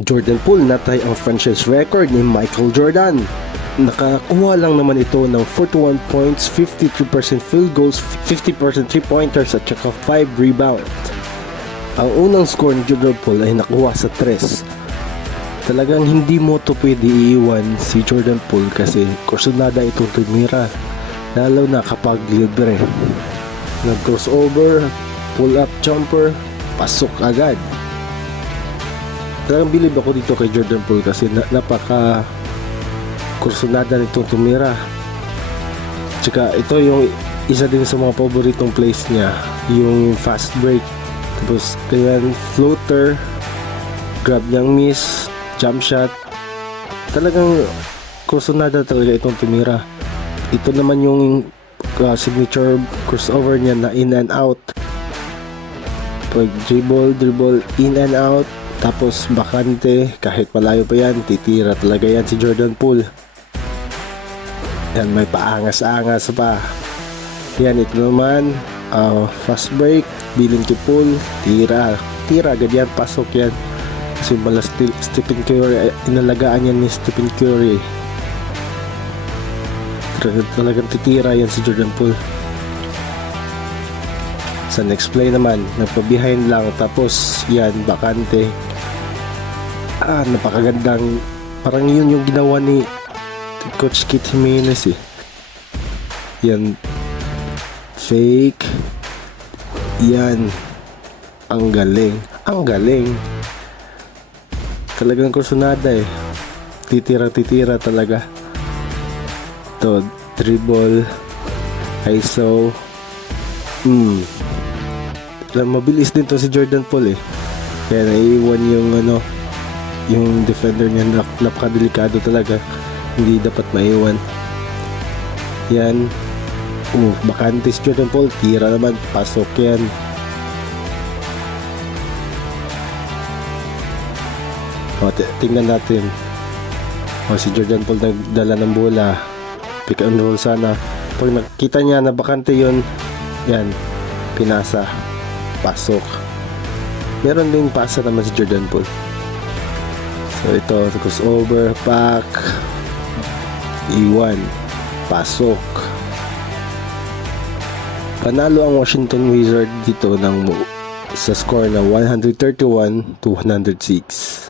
Jordan Poole natay ang franchise record ni Michael Jordan. Nakakuha lang naman ito ng 41 points, 53% field goals, 50% 3-pointers at saka 5 rebounds. Ang unang score ni Jordan Poole ay nakuha sa 3. Talagang hindi mo to pwede iiwan si Jordan Poole kasi kursunada itong tumira, lalo na kapag libre. Nag-crossover, pull-up jumper, pasok agad. Talagang bilib ako dito kay Jordan Poole kasi napaka kursunada nitong tumira. Tsaka ito yung isa din sa mga paboritong plays niya, yung fast break. Tapos ganyan, floater, grab niyang miss, jump shot. Talagang kursunada talaga itong tumira. Ito naman yung signature crossover niya na in and out. Pag dribble, in and out, tapos bakante, kahit malayo pa yan, titira talaga yan si Jordan Poole. Yan, may paangas-angas pa. Yan, ito naman, fast break, bilin kay Poole, tira agad yan, pasok yan. Kasi bala Stephen Curry, inalagaan yan ni Stephen Curry. Talagang titira yan si Jordan Poole. Sa next play naman, nagpa-behind lang, tapos yan, bakante. Napakagandang, parang yun yung ginawa ni Coach Kit Jimenez eh. Yan, fake. Yan, ang galing. Talagang kursunada eh. Titira talaga. To dribble, ISO. Mabilis din to si Jordan Poole eh. Kaya naiiwan yung defender niya, napakadelikado talaga. Hindi dapat maiwan. Yan. Bakante si Jordan Poole, tira naman, pasok yan. Tingnan natin. Si Jordan Poole nagdala ng bola, pick and roll sana. Pag nakita niya na bakante yun, yan, pinasa, pasok. Meron ding pasa naman si Jordan Poole. So ito, crossover, pack, iwan, pasok. Panalo ang Washington Wizards dito sa score na 131-106.